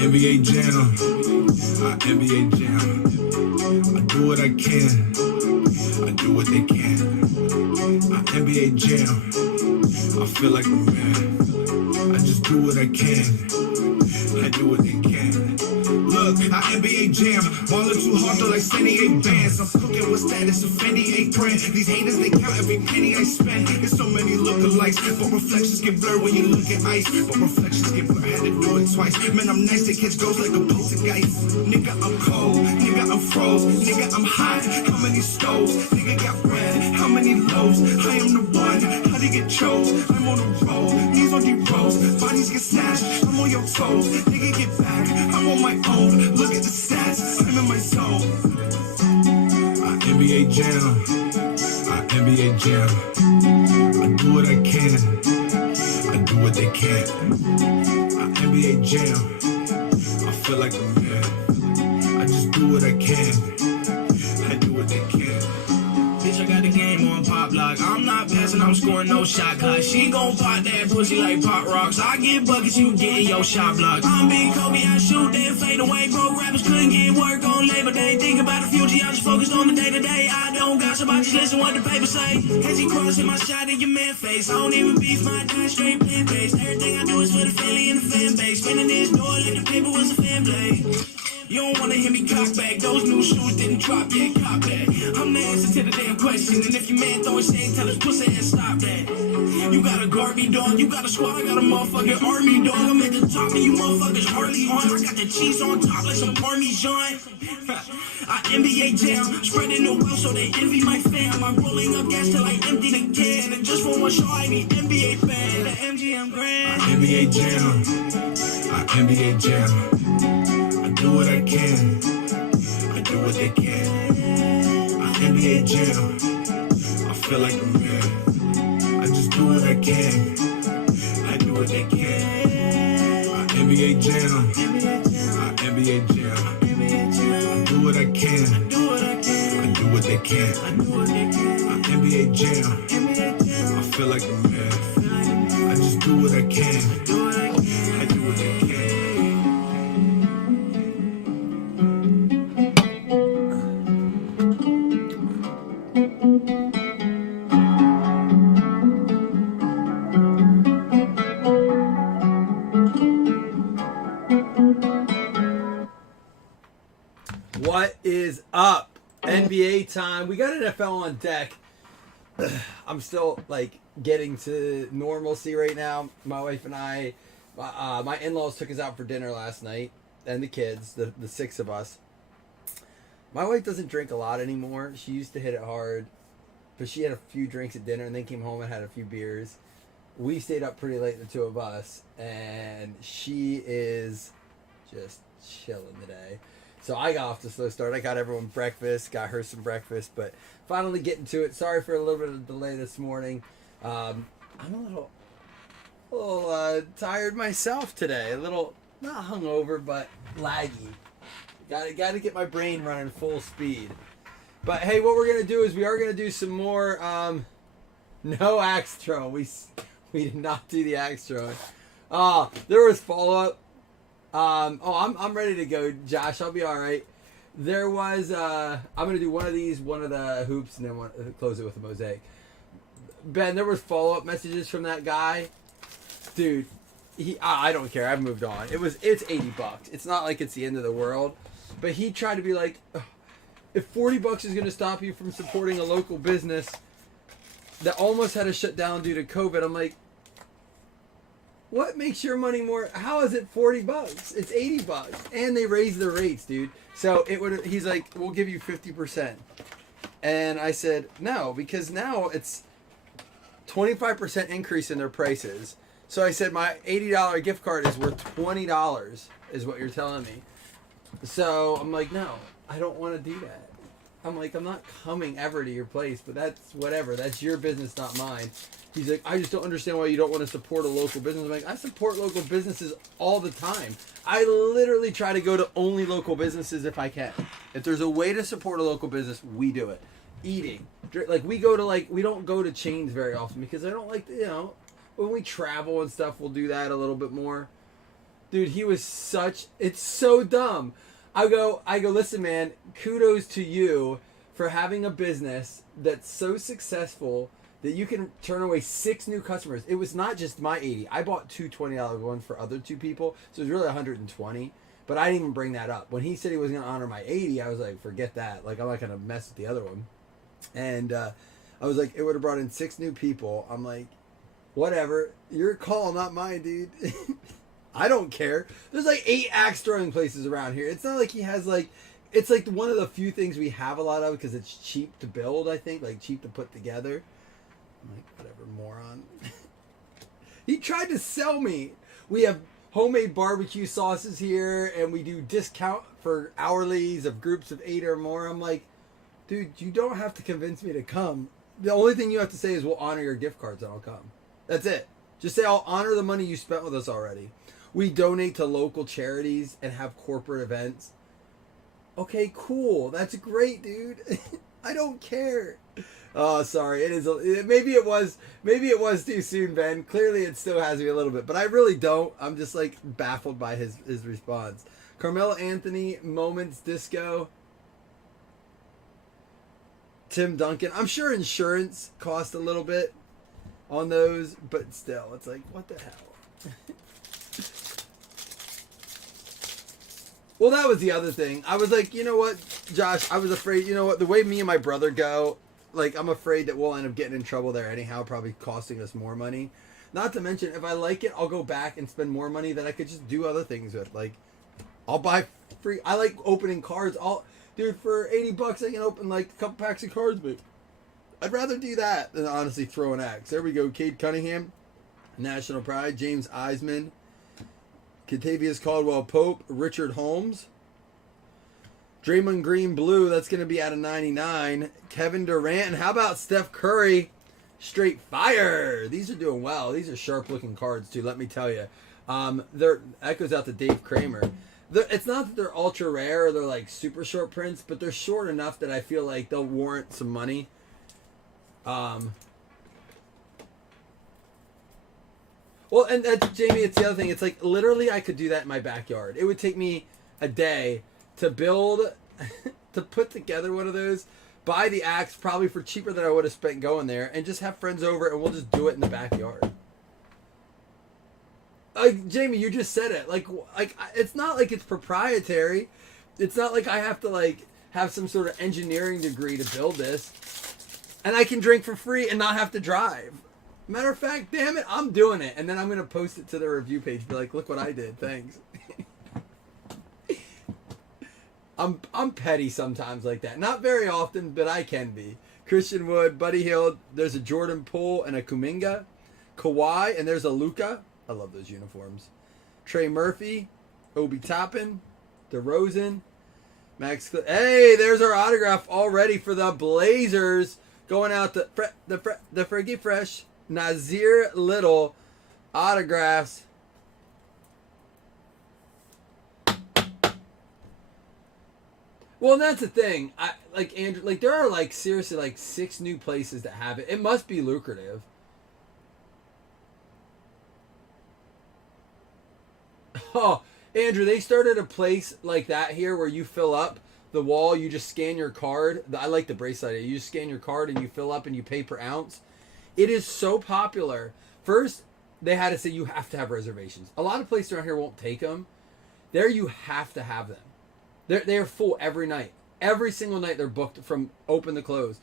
NBA Jam, NBA Jam. I do what I can, I do what they can. NBA Jam, I feel like a man. I just do what I can, I do what they can. Look, I NBA Jam, ballin' too hard though like 78 bands. I'm cooking with status of Fendi 8 brand. These haters, they count every penny I spend. There's so many lookalikes, but reflections get blurred when you look at ice. But reflections get blurred, had to do it twice. Man, I'm nice, they catch ghosts like a poltergeist. Nigga, I'm cold, nigga, I'm froze. Nigga, I'm hot, how many stoves? Nigga got bread, how many loaves? I am the one, how they get chose? I'm on the road, knees on the roads. Bodies get snatched, I'm on your toes. Nigga, get back, I'm on my own. Look at the stats, I'm in my zone. I NBA Jam, I NBA Jam. I do what I can, I do what they can. I NBA Jam, I feel like a man. I just do what I can, I do what they can. Bitch, I got the game on pop lock. I'm not passing, I'm scoring no shot clock. She gon' pop that pussy like pop rocks. I get buckets, you getting your shot blocked. I'm Big Kobe, I shoot, then fade away. Broke rappers couldn't get work on Labor Day. Think about the future, I just focused on the day to day. I don't gossip, I just listen what the paper say. As he crossing my shot in your man face. I don't even beef my die straight plant based. Everything I do is for the family and the fan base. Spinning this door like the paper was a fan blade. You don't wanna hear me cock back. Those new shoes didn't drop yet, cop that. I'm the answer to the damn question. And if your man throwing shade, tell his pussy and stop that. You got a Garvey dog, you got a squad, I got a motherfucking army dog. I'm at the top and you motherfuckers hardly on. I got the cheese on top like some Parmesan. I NBA Jam, spreading the wealth so they envy my fam. I'm rolling up gas till I empty the can. And just for one show, I need NBA fan. The MGM Grand. I NBA Jam, I NBA Jam. I do what I can, I do what they can. I NBA Jam, I feel like a man. I just do what I can, I do what they can. I NBA Jam, I NBA Jam. I do what I can, I do what they can. I NBA Jam, I feel like a man. I just do what I can, I do what they can. What is up? NBA time. We got NFL on deck. I'm still like getting to normalcy right now. My wife and I, my in-laws took us out for dinner last night, and the kids, the six of us. My wife doesn't drink a lot anymore. She used to hit it hard, but she had a few drinks at dinner and then came home and had a few beers. We stayed up pretty late, the two of us, and she is just chilling today. So I got off to a slow start. I got everyone breakfast, got her some breakfast, but finally getting to it. Sorry for a little bit of delay this morning. I'm a little tired myself today. A little, not hungover, but laggy. Got to get my brain running full speed. But hey, what we're going to do is we are going to do some more no axe throwing. We did not do the axe throwing. There was follow-up. I'm ready to go, Josh. I'll be all right. There was I'm gonna do one of the hoops, and then close it with a mosaic. Ben, there was follow-up messages from that guy, dude. I don't care. I've moved on. It's $80. It's not like it's the end of the world, but he tried to be like, if $40 is gonna stop you from supporting a local business that almost had to shut down due to COVID, I'm like, what makes your money more? How is it $40? It's $80, and they raised the rates, dude. So he's like, we'll give you 50%, and I said no, because now it's 25% increase in their prices. So I said my $80 gift card is worth $20, is what you're telling me. So I'm like, no, I don't want to do that. I'm like, I'm not coming ever to your place, but that's whatever. That's your business, not mine. He's like, I just don't understand why you don't want to support a local business. I'm like, I support local businesses all the time. I literally try to go to only local businesses if I can. If there's a way to support a local business, we do it. Eating. Like, we don't go to chains very often because I don't like, when we travel and stuff, we'll do that a little bit more. Dude, it's so dumb. I go, listen, man, kudos to you for having a business that's so successful that you can turn away 6 new customers. It was not just my 80. I bought two $20 ones for other 2 people, so it was really 120. But I didn't even bring that up. When he said he was going to honor my 80, I was like, forget that. Like, I'm not going to mess with the other one. And I was like, it would have brought in 6 new people. I'm like, whatever. Your call, not mine, dude. I don't care. There's like 8 axe throwing places around here. It's not like he has like, it's like one of the few things we have a lot of because it's cheap to build, I think, like cheap to put together. I'm like, whatever, moron. He tried to sell me. We have homemade barbecue sauces here and we do discount for hourlies of groups of 8 or more. I'm like, dude, you don't have to convince me to come. The only thing you have to say is we'll honor your gift cards and I'll come. That's it. Just say I'll honor the money you spent with us already. We donate to local charities and have corporate events. Okay, cool. That's great, dude. I don't care. Oh, sorry. Maybe it was too soon, Ben. Clearly it still has me a little bit, but I really don't. I'm just like baffled by his response. Carmelo Anthony, Moments Disco. Tim Duncan. I'm sure insurance cost a little bit on those, but still, it's like, what the hell? Well, that was the other thing. I was like, you know what, Josh, I was afraid, you know what, the way me and my brother go, like, I'm afraid that we'll end up getting in trouble there anyhow, probably costing us more money. Not to mention, if I like it, I'll go back and spend more money that I could just do other things with. Like, I'll buy free, I like opening cards. Dude, for $80, I can open, like, a couple packs of cards, but I'd rather do that than honestly throw an axe. There we go. Cade Cunningham, National Pride. James Eisman. Kentavious Caldwell Pope. Richard Holmes. Draymond Green Blue. That's going to be out of 99. Kevin Durant. And how about Steph Curry? Straight fire. These are doing well. These are sharp looking cards too, let me tell you. That goes out to Dave Kramer. It's not that they're ultra rare or they're like super short prints, but they're short enough that I feel like they'll warrant some money. Well, and Jamie, it's the other thing. It's like literally I could do that in my backyard. It would take me a day to build, to put together one of those, buy the axe probably for cheaper than I would have spent going there, and just have friends over and we'll just do it in the backyard. Like, Jamie, you just said it. Like it's not like it's proprietary. It's not like I have to like have some sort of engineering degree to build this. And I can drink for free and not have to drive. Matter of fact, damn it, I'm doing it. And then I'm going to post it to the review page. Be like, look what I did. Thanks. I'm petty sometimes like that. Not very often, but I can be. Christian Wood, Buddy Hield. There's a Jordan Poole and a Kuminga. Kawhi, and there's a Luka. I love those uniforms. Trey Murphy. Obi Toppin. DeRozan. Max. Hey, there's our autograph already for the Blazers. Going out to the Freaky Fresh Nazir Little autographs. Well, and that's the thing. I like Andrew. Like there are like seriously like 6 new places that have it. It must be lucrative. Oh, Andrew, they started a place like that here where you fill up the wall, you just scan your card. I like the bracelet. You just scan your card and you fill up and you pay per ounce. It is so popular. First, they had to say you have to have reservations. A lot of places around here won't take them. There you have to have them. They're full every night. Every single night they're booked from open to close.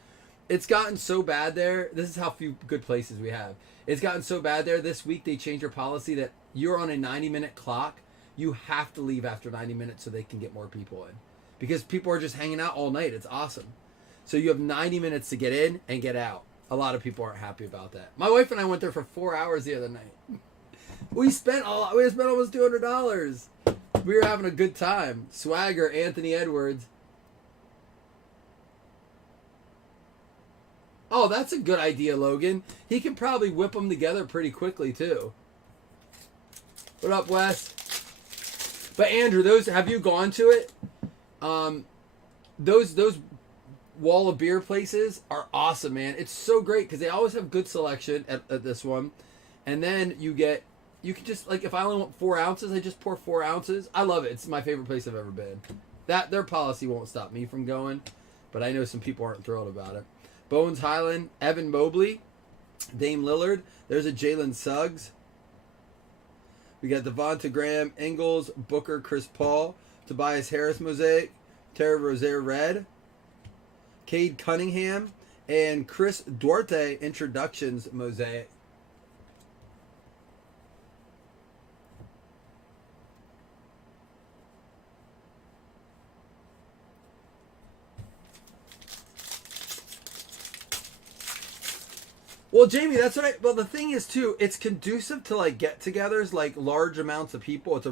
It's gotten so bad there. This is how few good places we have. It's gotten so bad there. This week they changed their policy that you're on a 90-minute clock. You have to leave after 90 minutes so they can get more people in. Because people are just hanging out all night. It's awesome. So you have 90 minutes to get in and get out. A lot of people aren't happy about that. My wife and I went there for 4 hours the other night. We spent almost $200. We were having a good time. Swagger, Anthony Edwards. Oh, that's a good idea, Logan. He can probably whip them together pretty quickly too. What up, Wes? But Andrew, those have you gone to it? Those wall of beer places are awesome, man. It's so great because they always have good selection at this one, and then you can just like if I only want 4 ounces, I just pour 4 ounces. I love it. It's my favorite place I've ever been. That their policy won't stop me from going, but I know some people aren't thrilled about it. Bones Highland, Evan Mobley, Dame Lillard. There's a Jalen Suggs. We got Devonta Graham, Ingles, Booker, Chris Paul, Tobias Harris Mosaic, Terry Rozier Red, Cade Cunningham, and Chris Duarte Introductions Mosaic. Well, Jamie, that's what well, the thing is too, it's conducive to like get-togethers, like large amounts of people. It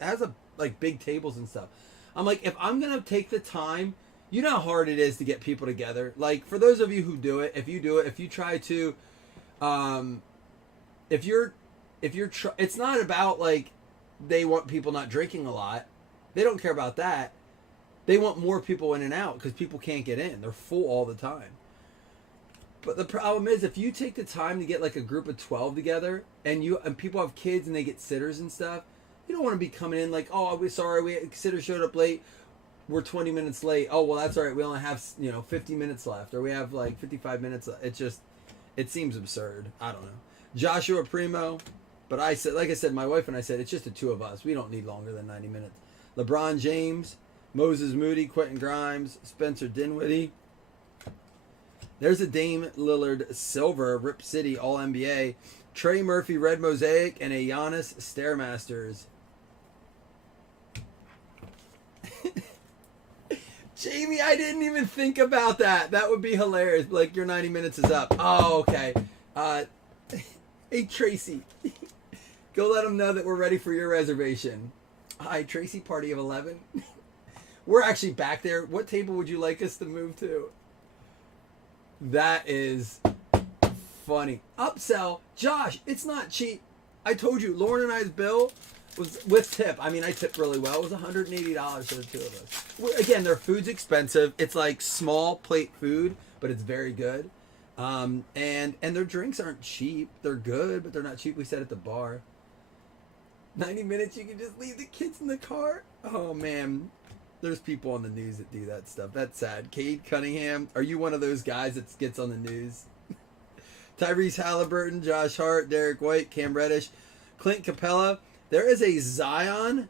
has a like big tables and stuff. I'm like, if I'm gonna take the time, you know how hard it is to get people together. Like for those of you who do it, if you try to, it's not about like they want people not drinking a lot. They don't care about that. They want more people in and out because people can't get in. They're full all the time. But the problem is, if you take the time to get like a group of 12 together, and people have kids and they get sitters and stuff, you don't want to be coming in like, oh, we're sorry, sitter showed up late, we're 20 minutes late. Oh, well, that's all right. We only have 50 minutes left, or we have like 55 minutes left. It seems absurd. I don't know. Joshua Primo, but like I said, my wife and I said it's just the two of us. We don't need longer than 90 minutes. LeBron James, Moses Moody, Quentin Grimes, Spencer Dinwiddie. There's a Dame Lillard Silver, Rip City All-NBA, Trey Murphy Red Mosaic, and a Giannis Stairmasters. Jamie, I didn't even think about that. That would be hilarious. Like, your 90 minutes is up. Oh, okay. Hey, Tracy. Go let them know that we're ready for your reservation. Hi, Tracy, party of 11. We're actually back there. What table would you like us to move to? That is funny. Upsell. Josh, it's not cheap. I told you, Lauren and I's bill was with tip. I mean, I tipped really well. It was $180 for the two of us. Again, their food's expensive. It's like small plate food, but it's very good. And their drinks aren't cheap. They're good, but they're not cheap. We said at the bar. 90 minutes, you can just leave the kids in the car. Oh, man. There's people on the news that do that stuff. That's sad. Cade Cunningham, are you one of those guys that gets on the news? Tyrese Halliburton, Josh Hart, Derek White, Cam Reddish, Clint Capella. There is a Zion.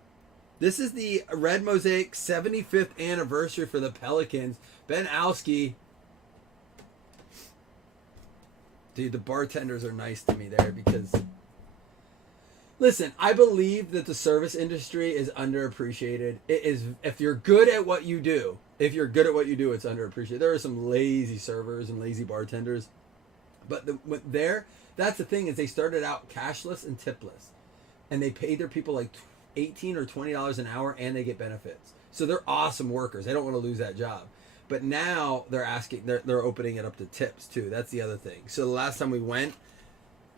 This is the Red Mosaic 75th anniversary for the Pelicans. Ben Alski. Dude, the bartenders are nice to me there because... Listen, I believe that the service industry is underappreciated. It is, if you're good at what you do, it's underappreciated. There are some lazy servers and lazy bartenders, but that's the thing is they started out cashless and tipless, and they paid their people like $18 or $20 an hour, and they get benefits. So they're awesome workers. They don't want to lose that job. But now they're opening it up to tips too. That's the other thing. So the last time we went,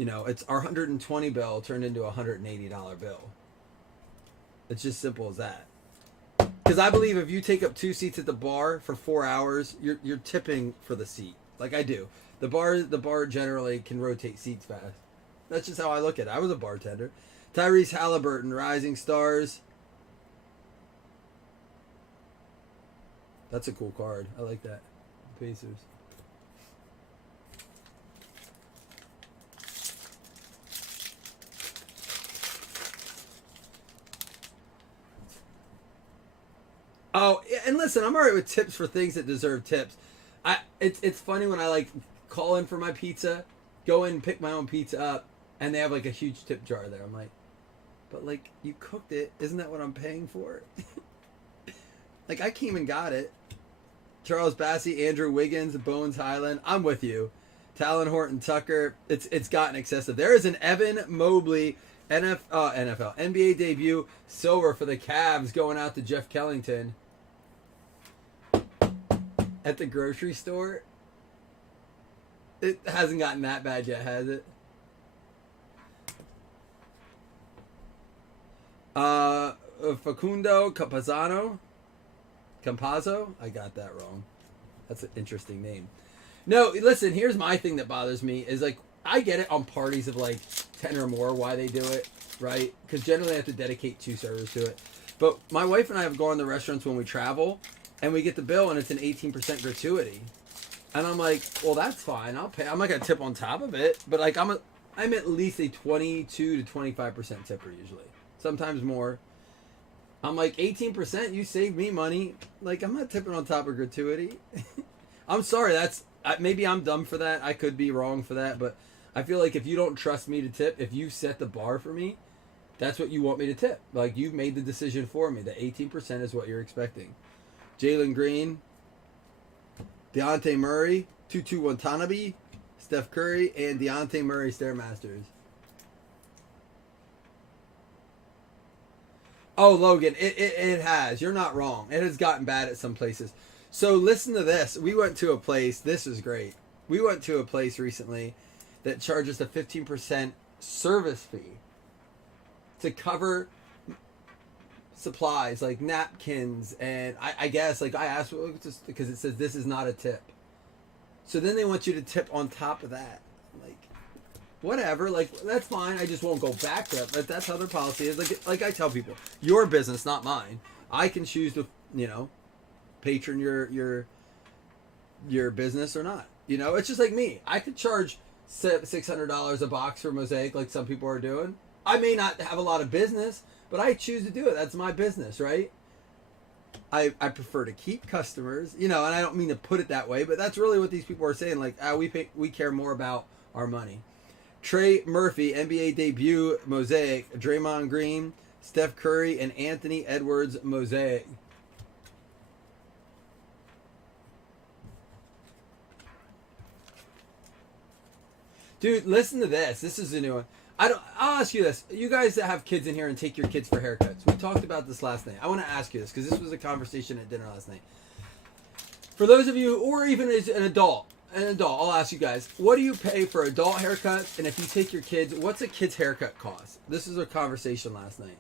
it's our $120 bill turned into a $180 bill. It's just simple as that. Because I believe if you take up 2 seats at the bar for 4 hours, you're tipping for the seat, like I do. The bar generally can rotate seats fast. That's just how I look at it. I was a bartender. Tyrese Halliburton, Rising Stars. That's a cool card. I like that. Pacers. Oh, and listen, I'm alright with tips for things that deserve tips. It's funny when I like call in for my pizza, go in and pick my own pizza up, and they have like a huge tip jar there. I'm like, but like you cooked it, isn't that what I'm paying for? Like I came and got it. Charles Bassey, Andrew Wiggins, Bones Highland. I'm with you. Talon Horton Tucker. It's gotten excessive. There is an Evan Mobley NFL NBA debut silver for the Cavs going out to Jeff Kellington at the grocery store. It hasn't gotten that bad yet, has it? Facundo Campazzo. I got that wrong. That's an interesting name. No, listen, here's my thing that bothers me is like, I get it on parties of like 10 or more why they do it, right? Because generally I have to dedicate 2 servers to it. But my wife and I have gone to restaurants when we travel and we get the bill and it's an 18% gratuity. And I'm like, well, that's fine. I'll pay. I'm not going to tip on top of it. But like, I'm at least a 22 to 25% tipper usually. Sometimes more. I'm like, 18%, you saved me money. Like, I'm not tipping on top of gratuity. I'm sorry, maybe I'm dumb for that. I could be wrong for that. But I feel like if you don't trust me to tip, if you set the bar for me, that's what you want me to tip. Like, you've made the decision for me. The 18% is what you're expecting. Jalen Green, Deontay Murray, Tutu Watanabe, Steph Curry, and Deontay Murray Stairmasters. Oh, Logan, it has. You're not wrong. It has gotten bad at some places. So listen to this. We went to a place. This is great. We went to a place recently that charges a 15% service fee to cover supplies like napkins, and I guess like I asked because it says this is not a tip. So then they want you to tip on top of that. Like, whatever, like that's fine. I just won't go back to it. But that's how their policy is. Like I tell people, your business, not mine. I can choose to, patron your business or not. It's just like me. I could charge $600 a box for Mosaic, like some people are doing. I may not have a lot of business, but I choose to do it. That's my business, right? I prefer to keep customers, and I don't mean to put it that way, but that's really what these people are saying. Like, we care more about our money. Trey Murphy, NBA debut, Mosaic. Draymond Green, Steph Curry, and Anthony Edwards, Mosaic. Dude, listen to this. This is a new one. I'll ask you this. You guys that have kids in here and take your kids for haircuts. We talked about this last night. I want to ask you this because this was a conversation at dinner last night. For those of you, or even as an adult, I'll ask you guys, what do you pay for adult haircuts? And if you take your kids, what's a kid's haircut cost? This is a conversation last night.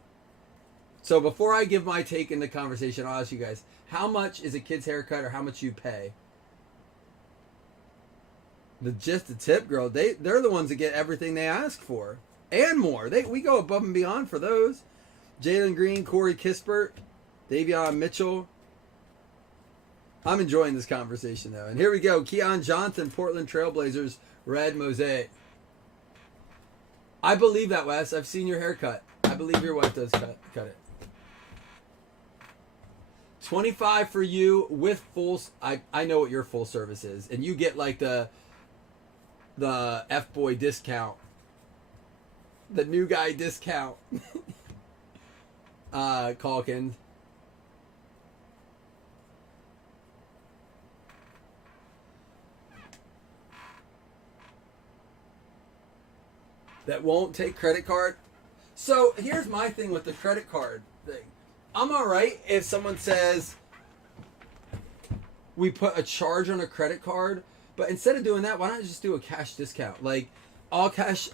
So before I give my take in the conversation, I'll ask you guys, how much is a kid's haircut or how much you pay? Just the tip, girl. They're the ones that get everything they ask for. And more. We go above and beyond for those. Jalen Green, Corey Kispert, Davion Mitchell. I'm enjoying this conversation, though. And here we go. Keon Johnson, Portland Trailblazers, red Mosaic. I believe that, Wes. I've seen your haircut. I believe your wife does cut it. 25 for you with full... I know what your full service is. And you get like the F-boy discount. The new guy discount. Calkins. That won't take credit card. So here's my thing with the credit card thing. I'm alright if someone says we put a charge on a credit card, but instead of doing that, why not just do a cash discount? Like all cash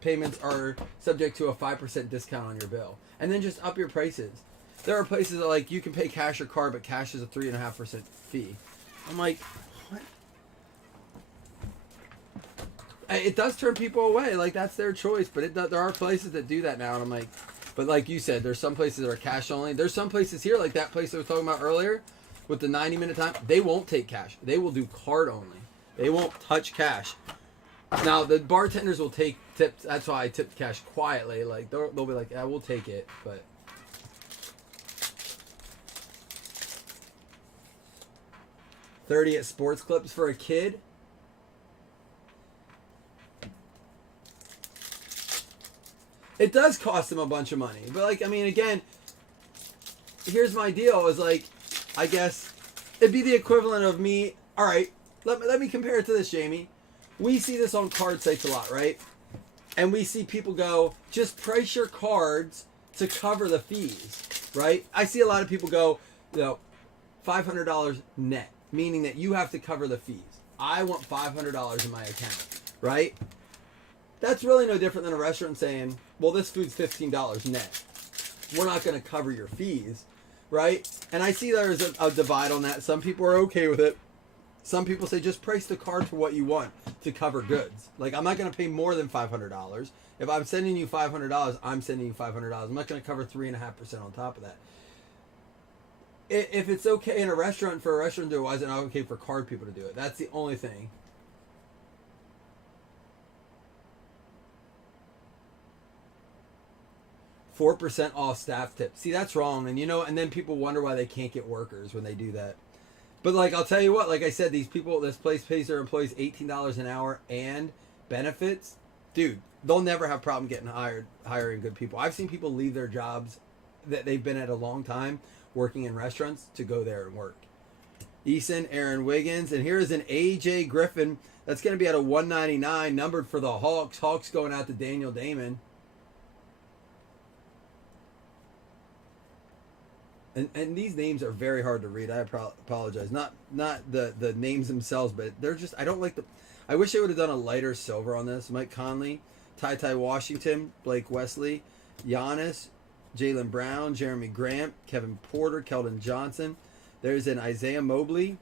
payments are subject to a 5% discount on your bill, and then just up your prices. There are places that like you can pay cash or card, but cash is a 3.5% fee. I'm like, what? It does turn people away. Like that's their choice, but there are places that do that now, and I'm like, but like you said, there's some places that are cash only. There's some places here, like that place I was talking about earlier, with the 90-minute time. They won't take cash. They will do card only. They won't touch cash. Now the bartenders will take tips. That's why I tip cash quietly. Like they'll be like, "Yeah, we'll take it," but. $30 at Sports Clips for a kid. It does cost them a bunch of money, but like I mean, again, here's my deal: is like, I guess it'd be the equivalent of me. All right, let me compare it to this, Jamie. We see this on card sites a lot, right? And we see people go, just price your cards to cover the fees, right? I see a lot of people go, $500 net. meaning that you have to cover the fees. I want $500 in my account, right? That's really no different than a restaurant saying, well, this food's $15 net. We're not going to cover your fees, right? And I see there's a divide on that. Some people are okay with it. Some people say just price the card to what you want to cover goods. Like, I'm not going to pay more than $500. If I'm sending you $500, I'm sending you $500. I'm not going to cover 3.5% on top of that. If it's okay in a restaurant for a restaurant to do it, why is it not okay for card people to do it? That's the only thing. $4% off staff tips. See, that's wrong. And and then people wonder why they can't get workers when they do that. But like, I'll tell you what, like I said, these people, this place pays their employees $18 an hour and benefits. Dude, they'll never have a problem getting hiring good people. I've seen people leave their jobs that they've been at a long time working in restaurants to go there and work. Eason, Aaron Wiggins, and here's an AJ Griffin that's going to be at a 199, numbered for the Hawks. Hawks going out to Daniel Damon. And these names are very hard to read. I apologize. Not the names themselves, but they're just, I don't like the. I wish they would have done a lighter silver on this. Mike Conley, Ty Washington, Blake Wesley, Giannis, Jaylen Brown, Jeremy Grant, Kevin Porter, Keldon Johnson. There's an Isaiah Mobley,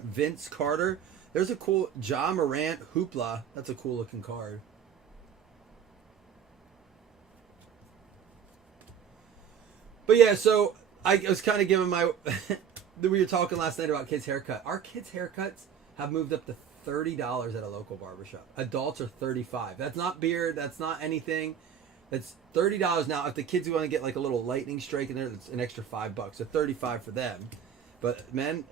Vince Carter. There's a cool Ja Morant Hoopla. That's a cool looking card. But yeah, so I was kind of giving my. We were talking last night about kids' haircut. Our kids' haircuts have moved up to $30 at a local barbershop. Adults are $35. That's not beard. That's not anything. That's $30 now. If the kids want to get like a little lightning strike in there, it's an extra $5. So $35 for them. But men,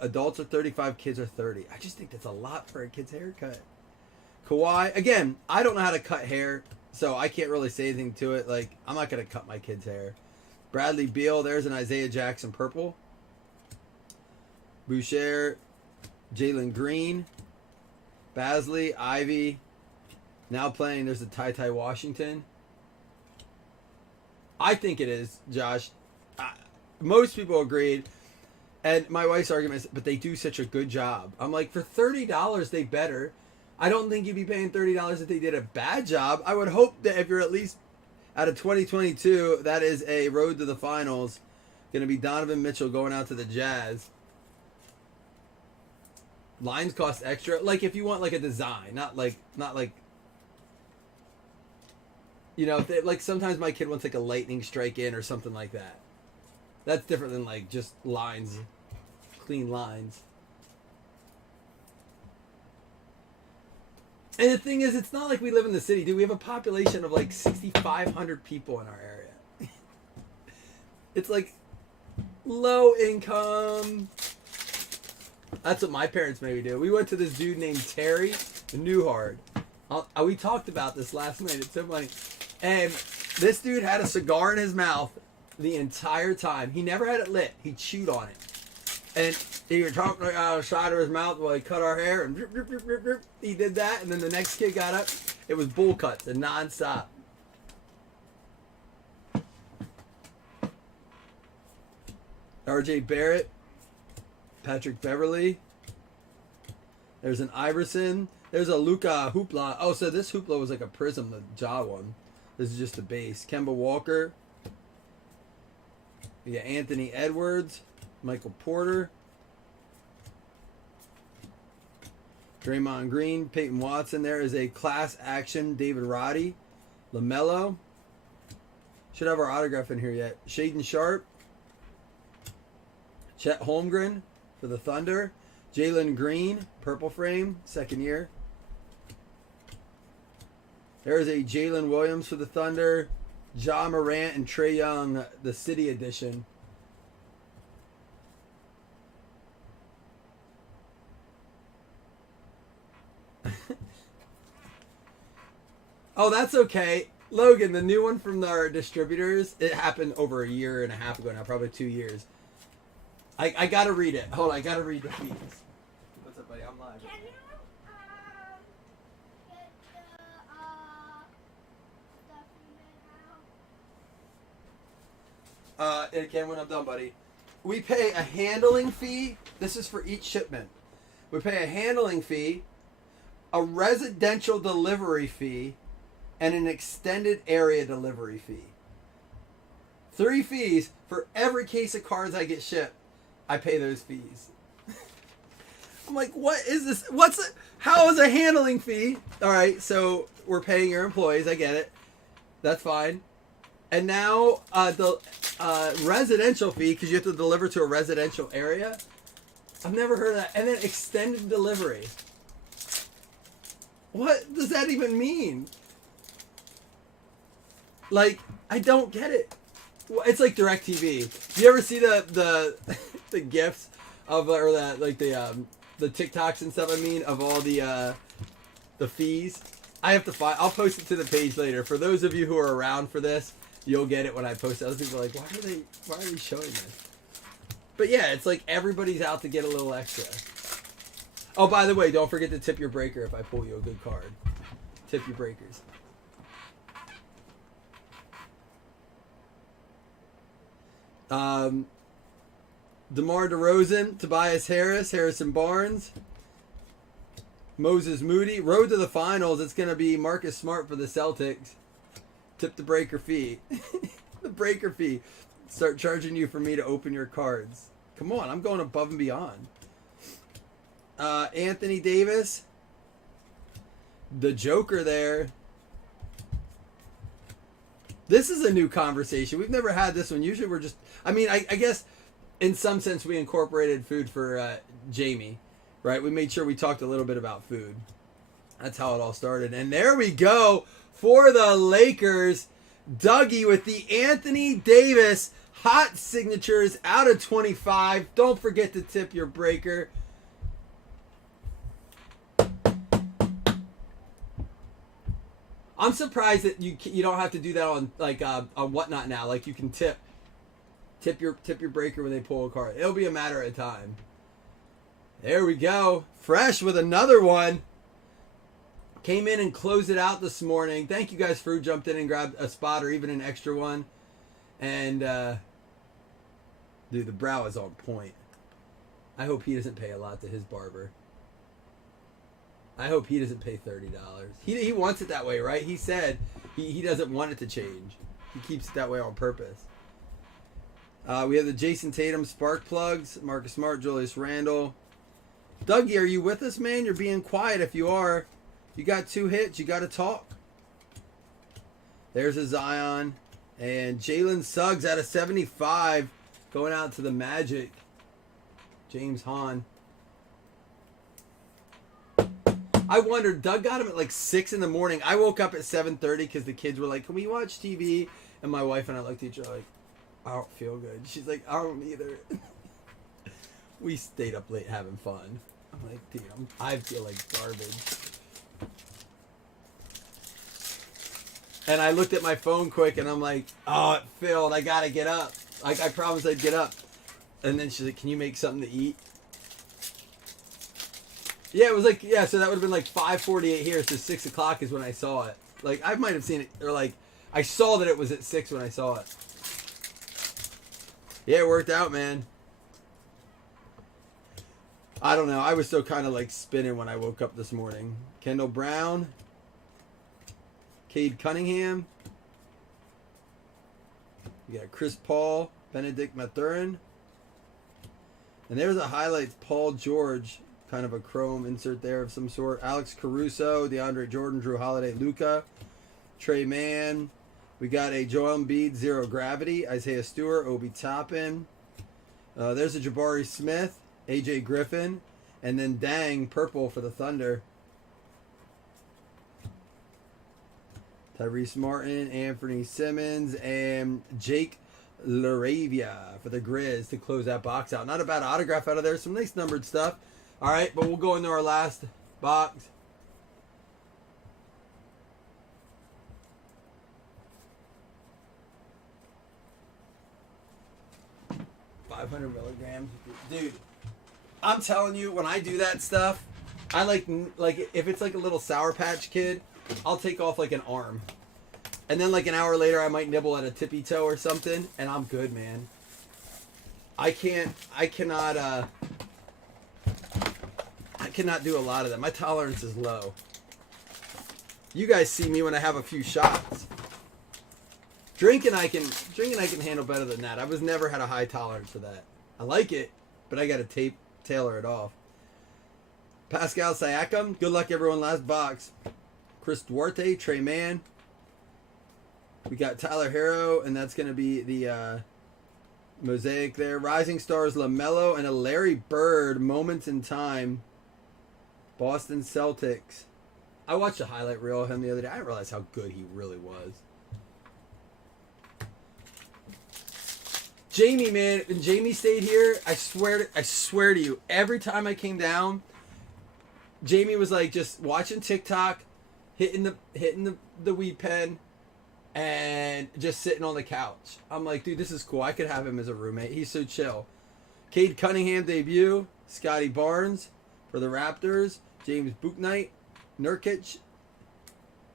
adults are $35. Kids are $30. I just think that's a lot for a kid's haircut. Kawhi, again, I don't know how to cut hair, so I can't really say anything to it. Like, I'm not gonna cut my kid's hair. Bradley Beal, there's an Isaiah Jackson purple. Boucher, Jalen Green, Basley, Ivy. Now playing, there's a Ty Washington. I think it is, Josh. Most people agreed. And my wife's argument is, but they do such a good job. I'm like, for $30, they better. I don't think you'd be paying $30 if they did a bad job. I would hope that if you're at least out of 2022, that is a road to the finals. Going to be Donovan Mitchell going out to the Jazz. Lines cost extra. Like if you want like a design, not like like sometimes my kid wants like a lightning strike in or something like that. That's different than like just lines, clean lines. And the thing is, it's not like we live in the city, dude. We have a population of like 6,500 people in our area. It's like low income. That's what my parents maybe do. We went to this dude named Terry Newhart. We talked about this last night. It's so funny. And this dude had a cigar in his mouth the entire time. He never had it lit. He chewed on it. And he was talking out of the side of his mouth while he cut our hair. And drip, drip, drip, drip, drip. He did that. And then the next kid got up. It was bull cuts and nonstop. RJ Barrett. Patrick Beverly. There's an Iverson. There's a Luka Hoopla. Oh, so this Hoopla was like a prism, the jaw one. This is just the base. Kemba Walker. We got Anthony Edwards. Michael Porter. Draymond Green. Peyton Watson. There is a class action David Roddy. LaMelo. Should have our autograph in here yet. Shaden Sharp. Chet Holmgren for the Thunder. Jalen Green. Purple frame. Second year. There's a Jalen Williams for the Thunder. Ja Morant and Trae Young, the City Edition. Oh, that's okay. Logan, the new one from our distributors, it happened over a year and a half ago now, probably 2 years. I gotta read it. Hold on, I gotta read the fees. What's up, buddy? I'm live. Can you get the stuff you made now? Again, when I'm done, buddy. we pay a handling fee. This is for each shipment. We pay a handling fee, a residential delivery fee, and an extended area delivery fee. 3 fees for every case of cards I get shipped. I pay those fees. I'm like, what is this? How is a handling fee? All right, so we're paying your employees. I get it. That's fine. And now the residential fee, because you have to deliver to a residential area. I've never heard of that. And then extended delivery. What does that even mean? Like, I don't get it. It's like DirecTV. Do you ever see the the gifs of or the TikToks and stuff? I mean, of all the fees. I have to find. I'll post it to the page later. For those of you who are around for this, you'll get it when I post it. Other people are like, why are we showing this? But yeah, it's like everybody's out to get a little extra. Oh, by the way, don't forget to tip your breaker if I pull you a good card. Tip your breakers. DeMar DeRozan, Tobias Harris, Harrison Barnes, Moses Moody. Road to the finals. It's going to be Marcus Smart for the Celtics. Tip the breaker fee. The breaker fee. Start charging you for me to open your cards. Come on, I'm going above and beyond. Anthony Davis. The Joker there. This is a new conversation. We've never had this one. Usually we're just... I mean, I guess in some sense we incorporated food for Jamie, right? We made sure we talked a little bit about food. That's how it all started. And there we go for the Lakers. Dougie with the Anthony Davis hot signatures out of 25. Don't forget to tip your breaker. I'm surprised that you don't have to do that on on Whatnot now. Like you can tip your breaker when they pull a card. It'll be a matter of time. There we go. Fresh with another one. Came in and closed it out this morning. Thank you guys for who jumped in and grabbed a spot or even an extra one. And dude, the brow is on point. I hope he doesn't pay a lot to his barber. I hope he doesn't pay $30. He wants it that way, right? He said he doesn't want it to change. He keeps it that way on purpose. We have the Jason Tatum spark plugs, Marcus Smart, Julius Randle. Dougie, are you with us, man? You're being quiet. If you are, you got 2 hits. You got to talk. There's a Zion. And Jalen Suggs out of 75 going out to the Magic. James Hahn. I wondered, Doug got him at like 6 in the morning. I woke up at 7:30 because the kids were like, can we watch TV? And my wife and I looked at each other like, I don't feel good. She's like, I don't either. We stayed up late having fun. I'm like, dude, I feel like garbage. And I looked at my phone quick and I'm like, oh, it filled. I got to get up. Like, I promised I'd get up. And then she's like, can you make something to eat? Yeah, it was like, yeah, so that would have been like 5:48 here. So 6 o'clock is when I saw it. Like, I might have seen it, or like, I saw that it was at 6 when I saw it. Yeah, it worked out, man. I don't know. I was still kind of like spinning when I woke up this morning. Kendall Brown. Cade Cunningham. You got Chris Paul. Benedict Mathurin. And there's a highlights. Paul George. Kind of a chrome insert there of some sort. Alex Caruso. DeAndre Jordan. Drew Holiday. Luka. Trey Mann. We got a Joel Embiid, Zero Gravity, Isaiah Stewart, Obi Toppin. There's a Jabari Smith, AJ Griffin, and then Dang, purple for the Thunder. Tyrese Martin, Anthony Simmons, and Jake LaRavia for the Grizz to close that box out. Not a bad autograph out of there. Some nice numbered stuff. All right, but we'll go into our last box. $500 milligrams, dude. I'm telling you, when I do that stuff, I like if it's like a little Sour Patch Kid, I'll take off like an arm, and then like an hour later, I might nibble at a tippy toe or something, and I'm good, man. I cannot do a lot of that. My tolerance is low. You guys see me when I have a few shots. Drinking I can handle better than that. I was never had a high tolerance for that. I like it, but I got to tailor it off. Pascal Siakam, good luck everyone. Last box. Chris Duarte, Trey Mann. We got Tyler Herro, and that's going to be the mosaic there. Rising Stars, LaMelo, and a Larry Bird, Moments in Time. Boston Celtics. I watched a highlight reel of him the other day. I didn't realize how good he really was. Jamie, man, when Jamie stayed here, I swear to you, every time I came down, Jamie was like just watching TikTok, hitting the weed pen, and just sitting on the couch. I'm like, dude, this is cool. I could have him as a roommate. He's so chill. Cade Cunningham debut. Scotty Barnes for the Raptors. James Bouknight, Nurkic,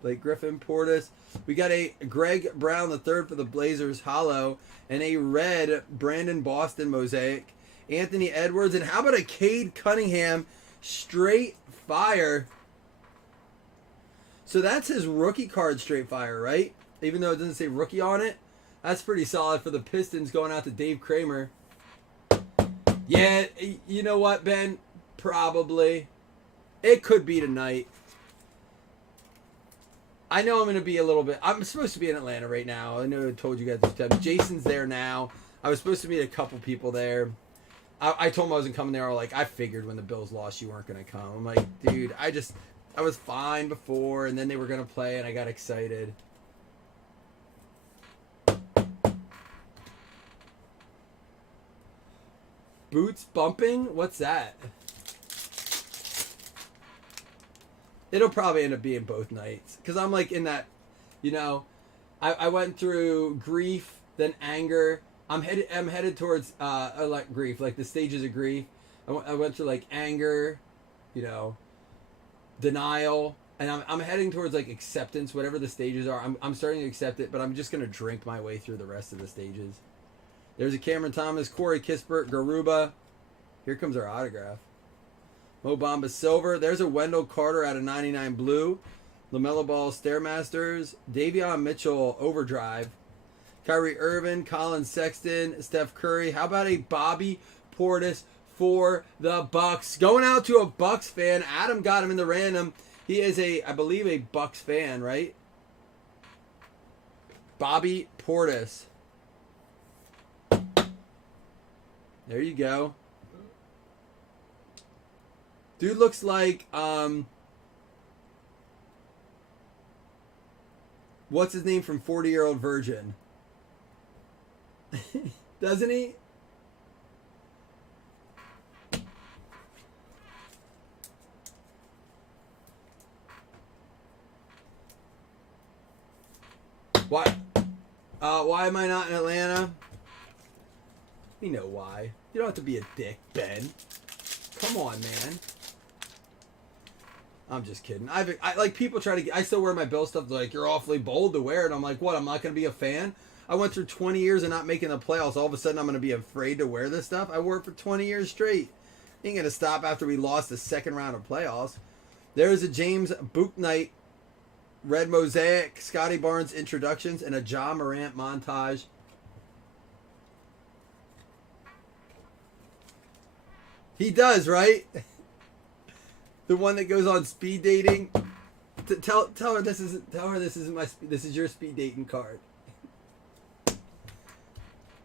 Blake Griffin, Portis. We got a Greg Brown III for the Blazers, hollow, and a red Brandon Boston mosaic. Anthony Edwards, and how about a Cade Cunningham straight fire? So that's his rookie card straight fire, right? Even though it doesn't say rookie on it. That's pretty solid for the Pistons, going out to Dave Kramer. Yeah, you know what, Ben? Probably. It could be tonight. I know I'm going to be a little bit... I'm supposed to be in Atlanta right now. I know I told you guys this time. Jason's there now. I was supposed to meet a couple people there. I told him I wasn't coming there. Like, I figured when the Bills lost, you weren't going to come. I'm like, dude, I was fine before, and then they were going to play, and I got excited. Boots bumping? What's that? It'll probably end up being both nights. Because I'm like in that, you know, I went through grief, then anger. I'm headed towards like grief, like the stages of grief. I went through like anger, you know, denial, and I'm heading towards like acceptance, whatever the stages are. I'm starting to accept it, but I'm just gonna drink my way through the rest of the stages. There's a Cameron Thomas, Corey Kispert, Garuba. Here comes our autograph. Mo Bamba Silver. There's a Wendell Carter out of 99 blue. LaMelo Ball Stairmasters. Davion Mitchell Overdrive. Kyrie Irving, Colin Sexton, Steph Curry. How about a Bobby Portis for the Bucks? Going out to a Bucks fan. Adam got him in the random. He is I believe a Bucks fan, right? Bobby Portis. There you go. Dude looks like, what's his name from 40-Year-Old Virgin? Doesn't he? Why am I not in Atlanta? We know why. You don't have to be a dick, Ben. Come on, man. I'm just kidding. I like people try to. I still wear my Bill stuff. They're like, you're awfully bold to wear it. I'm like, what? I'm not going to be a fan. I went through 20 years of not making the playoffs. All of a sudden, I'm going to be afraid to wear this stuff. I wore it for 20 years straight. Ain't going to stop after we lost the second round of playoffs. There's a James Bouknight red mosaic, Scotty Barnes introductions, and a Ja Morant montage. He does, right? The one that goes on speed dating. Tell her this isn't my this is your speed dating card.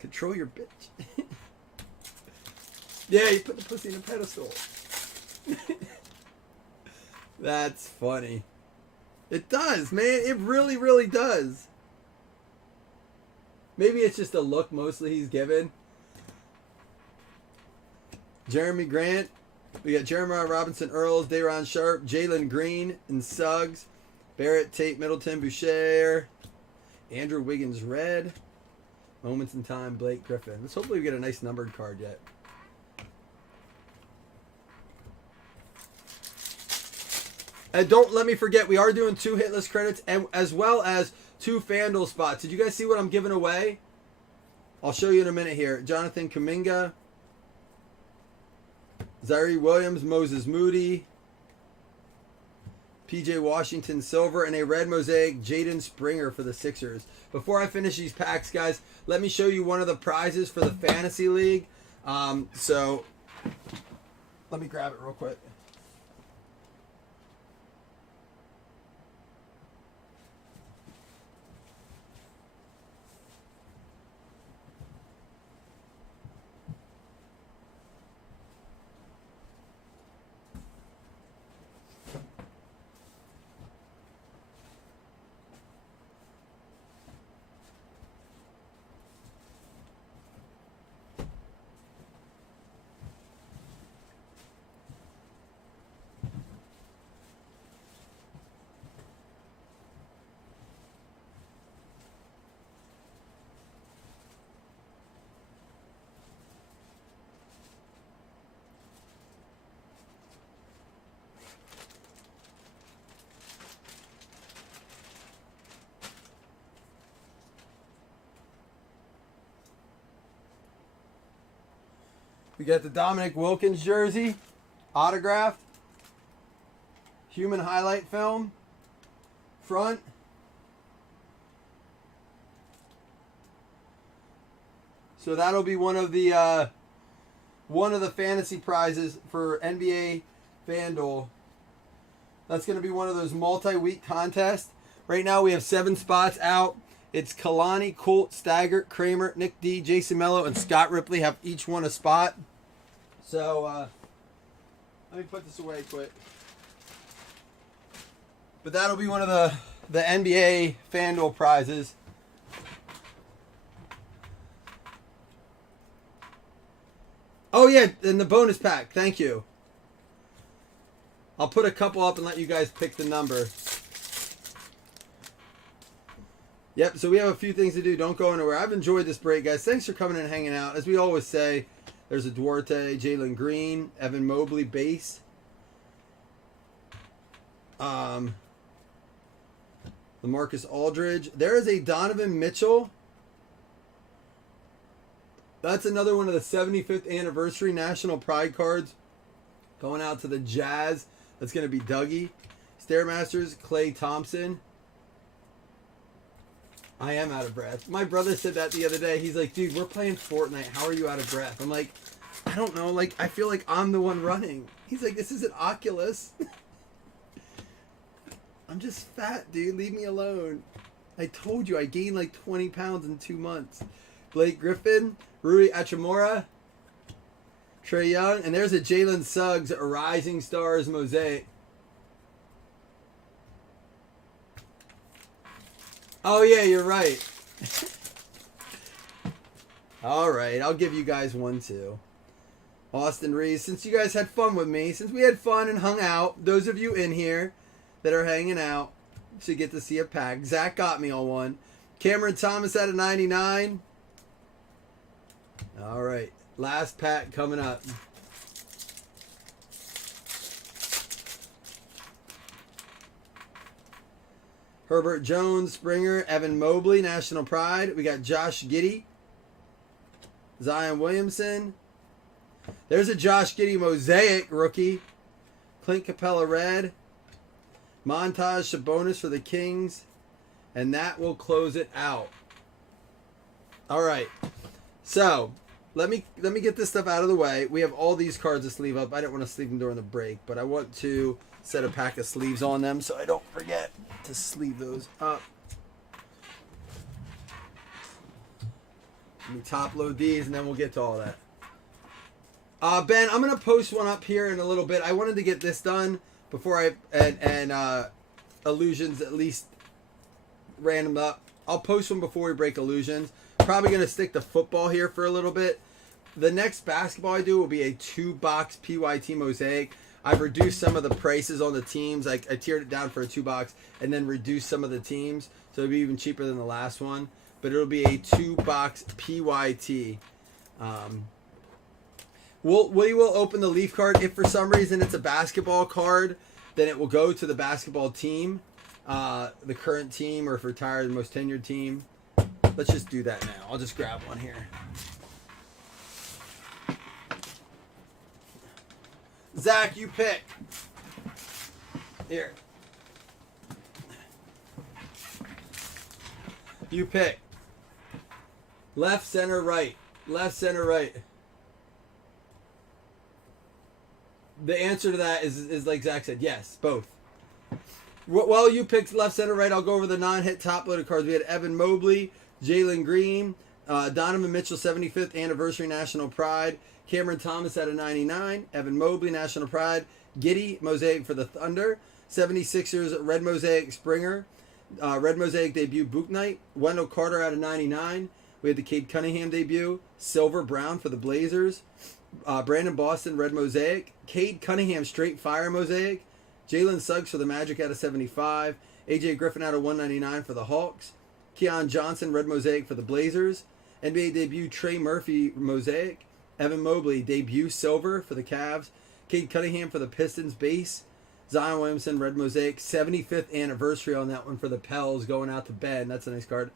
Control your bitch. Yeah, you put the pussy in a pedestal. That's funny. It does, man. It really, really does. Maybe it's just a look mostly he's given. Jeremy Grant. We got Jeremiah Robinson, Earls, Day'Ron Sharp, Jalen Green, and Suggs. Barrett, Tate, Middleton, Boucher. Andrew Wiggins, red. Moments in Time, Blake Griffin. Let's hopefully we get a nice numbered card yet. And don't let me forget, we are doing 2 hitless credits and as well as 2 FanDuel spots. Did you guys see what I'm giving away? I'll show you in a minute here. Jonathan Kuminga, Zaire Williams, Moses Moody, PJ Washington Silver, and a red mosaic Jaden Springer for the Sixers. Before I finish these packs, guys, let me show you one of the prizes for the Fantasy League. So let me grab it real quick. We got the Dominic Wilkins jersey, autographed, human highlight film, front. So that'll be one of the fantasy prizes for NBA FanDuel. That's going to be one of those multi-week contests. Right now we have 7 spots out. It's Kalani, Colt, Staggert, Kramer, Nick D, Jason Mello, and Scott Ripley have each won a spot. So let me put this away quick. But that'll be one of the NBA FanDuel prizes. Oh yeah, and the bonus pack. Thank you. I'll put a couple up and let you guys pick the number. Yep, so we have a few things to do. Don't go anywhere. I've enjoyed this break, guys. Thanks for coming and hanging out. As we always say, there's a Duarte, Jalen Green, Evan Mobley base. LaMarcus Aldridge. There is a Donovan Mitchell. That's another one of the 75th anniversary National Pride cards. Going out to the Jazz. That's going to be Dougie. Stairmasters, Klay Thompson. I am out of breath. My brother said that the other day. He's like, dude, we're playing Fortnite. How are you out of breath? I'm like, I don't know. Like, I feel like I'm the one running. He's like, this isn't Oculus. I'm just fat, dude. Leave me alone. I told you I gained like 20 pounds in 2 months. Blake Griffin, Rui Hachimura, Trae Young, and there's a Jalen Suggs, a Rising Stars mosaic. Oh, yeah, you're right. All right, I'll give you guys one, too. Austin Reeves, since you guys had fun with me, since we had fun and hung out, those of you in here that are hanging out should get to see a pack. Zach got me on one. Cameron Thomas at a 99. All right, last pack coming up. Herbert Jones, Springer, Evan Mobley, National Pride. We got Josh Giddey, Zion Williamson. There's a Josh Giddey mosaic rookie. Clint Capella red. Montage Sabonis for the Kings. And that will close it out. All right. So, let me get this stuff out of the way. We have all these cards to sleeve up. I didn't want to sleeve them during the break, but I want to set a pack of sleeves on them so I don't forget to sleeve those up. Let me top load these and then we'll get to all that. Ben, I'm gonna post one up here in a little bit. I wanted to get this done before Illusions at least random up. I'll post one before we break Illusions. Probably gonna stick to football here for a little bit. The next basketball I do will be a 2-box PYT mosaic. I've reduced some of the prices on the teams. I tiered it down for a 2-box and then reduced some of the teams. So it'll be even cheaper than the last one. But it'll be a 2-box PYT. We will open the Leaf card. If for some reason it's a basketball card, then it will go to the basketball team. The current team, or if retired, the most tenured team. Let's just do that now. I'll just grab one here. Zach, you pick. Here. You pick. Left, center, right. Left, center, right. The answer to that is like Zach said, yes, both. Well, you picked left, center, right. I'll go over the non-hit top-loaded cards. We had Evan Mobley, Jalen Green, Donovan Mitchell, 75th Anniversary National Pride, Cameron Thomas at a 99, Evan Mobley, National Pride, Giddey, Mosaic for the Thunder, 76ers, Red Mosaic Springer, Red Mosaic debut, Book Knight, Wendell Carter at a 99. We had the Cade Cunningham debut, Silver Brown for the Blazers, Brandon Boston, Red Mosaic, Cade Cunningham, Straight Fire Mosaic, Jalen Suggs for the Magic at a 75, AJ Griffin at a 199 for the Hawks, Keon Johnson, Red Mosaic for the Blazers, NBA debut, Trey Murphy Mosaic, Evan Mobley, debut Silver for the Cavs, Cade Cunningham for the Pistons base, Zion Williamson, Red Mosaic, 75th anniversary on that one for the Pels, going out to Ben. That's a nice card.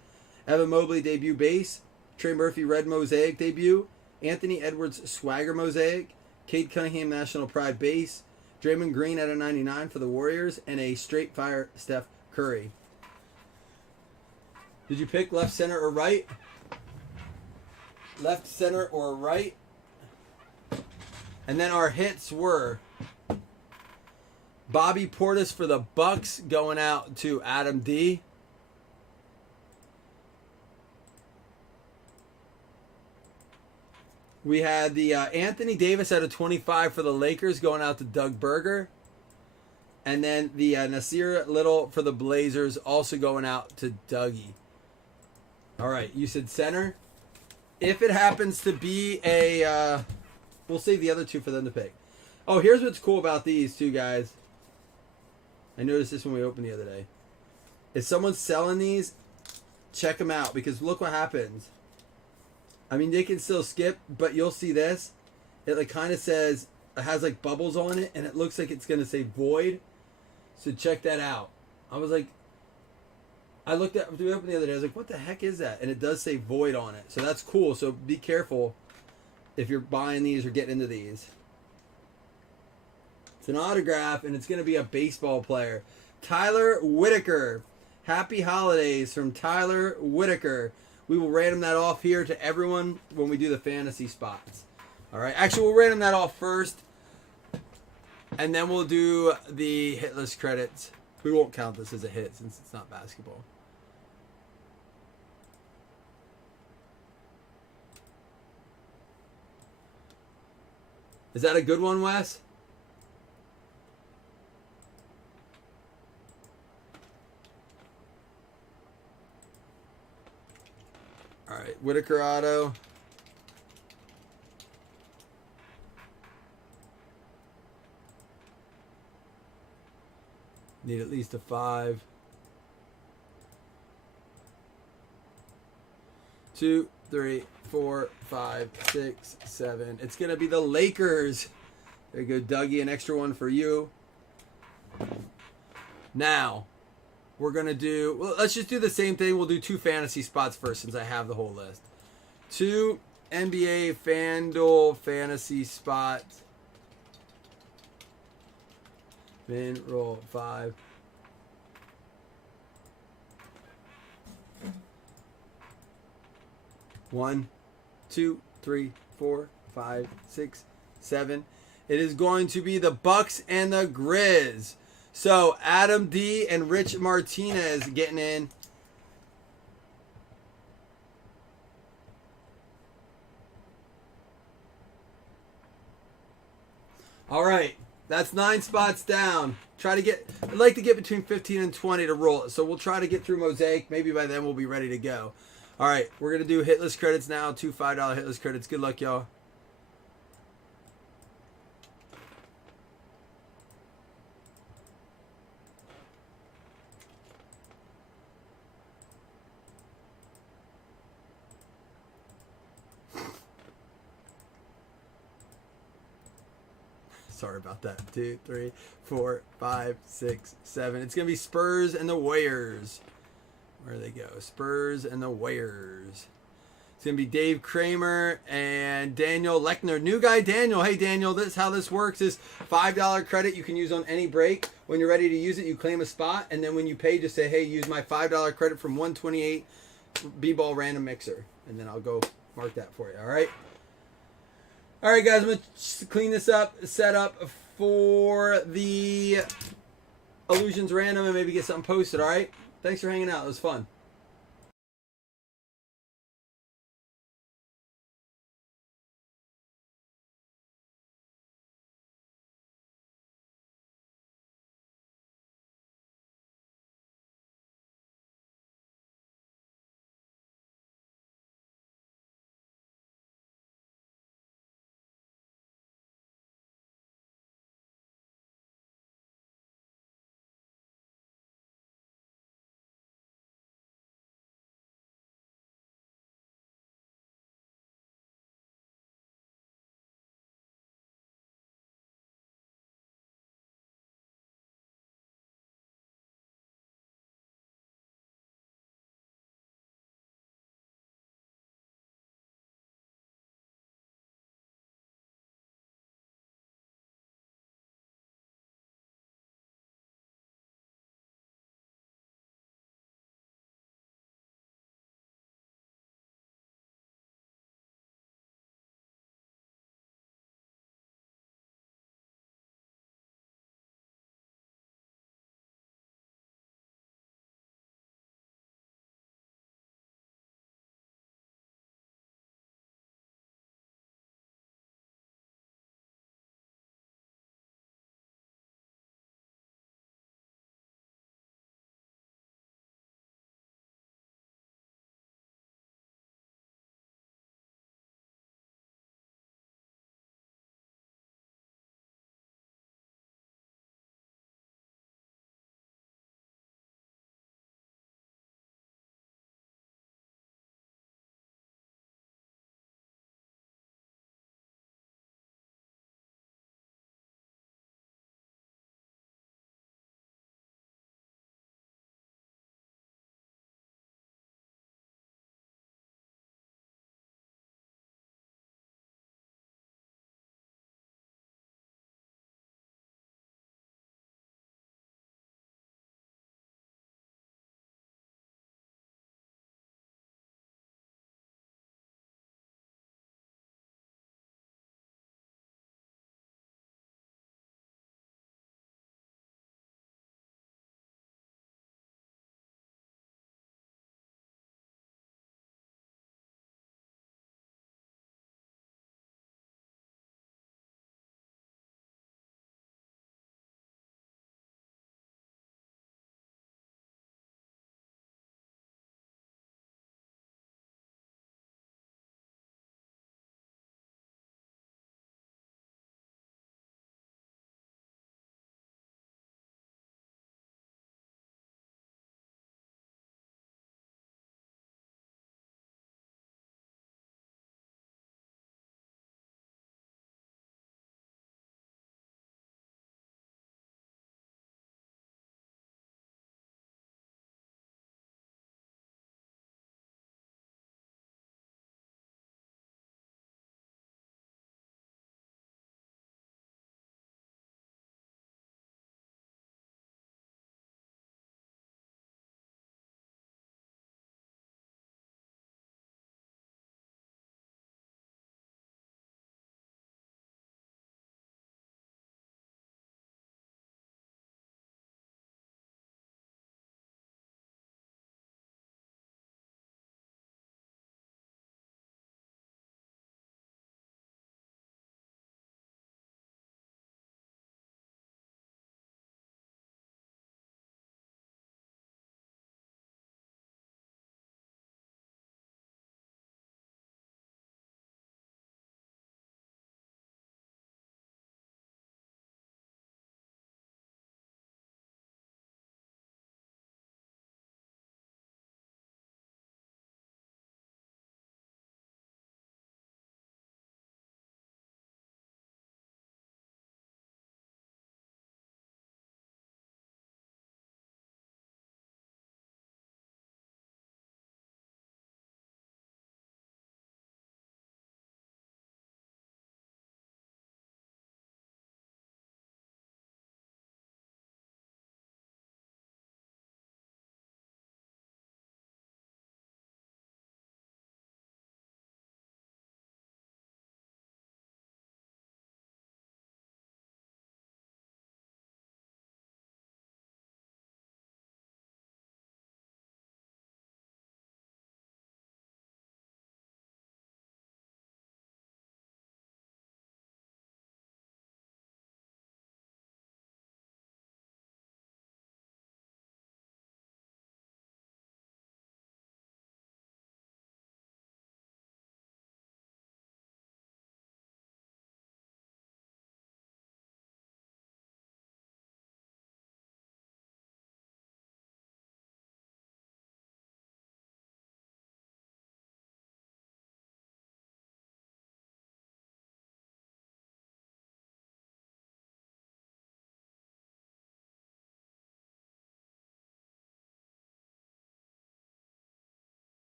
Evan Mobley, debut base, Trey Murphy, Red Mosaic debut, Anthony Edwards, Swagger Mosaic, Cade Cunningham, National Pride base, Draymond Green at a 99 for the Warriors, and a Straight Fire Steph Curry. Did you pick left, center, or right? Left, center, or right? And then our hits were Bobby Portis for the Bucks, going out to Adam D. We had the Anthony Davis at a 25 for the Lakers, going out to Doug Berger. And then the Nasir Little for the Blazers, also going out to Dougie. All right, you said center. If it happens to be a... we'll save the other two for them to pick. Oh, here's what's cool about these two guys. I noticed this when we opened the other day. If someone's selling these, check them out, because look what happens. I mean, they can still skip, but you'll see this. It like kind of says, it has like bubbles on it, and it looks like it's going to say void. So check that out. I was like, I looked at, we opened the other day, I was like, what the heck is that? And it does say void on it. So that's cool. So be careful if you're buying these or getting into these. It's an autograph, and it's going to be a baseball player. Tyler Whitaker. Happy holidays from Tyler Whitaker. We will random that off here to everyone when we do the fantasy spots. All right. Actually, we'll random that off first, and then we'll do the hit list credits. We won't count this as a hit since it's not basketball. Is that a good one, Wes? All right, Whitaker auto. Need at least a 5. 2, 3, 4, 5, 6, 7. It's going to be the Lakers. There you go, Dougie. An extra one for you. Now, we're going to do... Well, let's just do the same thing. We'll do 2 fantasy spots first since I have the whole list. 2 NBA FanDuel fantasy spots. Min roll 5. One, 2, 3, 4, 5, 6, 7. It is going to be the Bucks and the Grizz. So Adam D and Rich Martinez getting in. All right, that's 9 spots down. I'd like to get between 15 and 20 to roll it. So we'll try to get through Mosaic. Maybe by then we'll be ready to go. All right, we're going to do hit list credits now. 2 $5 hit list credits. Good luck, y'all. Sorry about that. 2, 3, 4, 5, 6, 7. It's going to be Spurs and the Warriors. Where do they go? Spurs and the Warriors. It's going to be Dave Kramer and Daniel Lechner. New guy, Daniel. Hey, Daniel, this how this works is $5 credit you can use on any break. When you're ready to use it, you claim a spot. And then when you pay, just say, hey, use my $5 credit from 128 B-Ball Random Mixer. And then I'll go mark that for you, all right? All right, guys, I'm going to clean this up, set up for the Illusions Random, and maybe get something posted, all right? Thanks for hanging out. It was fun.